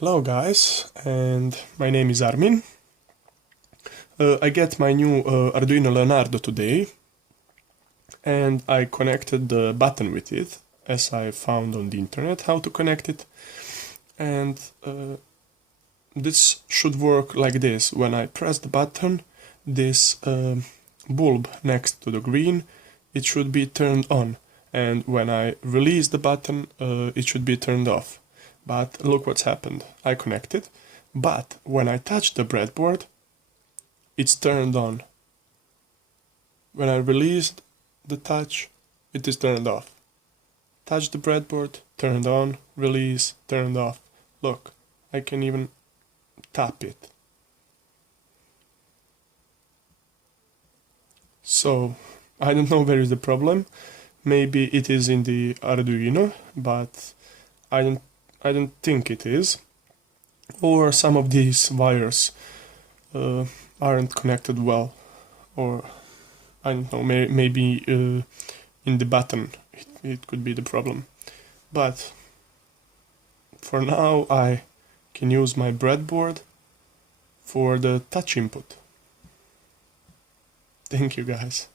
Hello guys, and my name is Armin. I get my new Arduino Leonardo today, and I connected the button with it, as I found on the internet how to connect it. And this should work like this. When I press the button, this bulb next to the green, it should be turned on. And when I release the button, it should be turned off. But look what's happened. I connected, but when I touch the breadboard, it's turned on. When I released the touch, it is turned off. Touch the breadboard, turned on, release, turned off. Look, I can even tap it. So, I don't know where is the problem. Maybe it is in the Arduino, but I don't think it is. Or some of these wires aren't connected well, or I don't know, maybe in the button it could be the problem. But for now I can use my breadboard for the touch input. Thank you guys.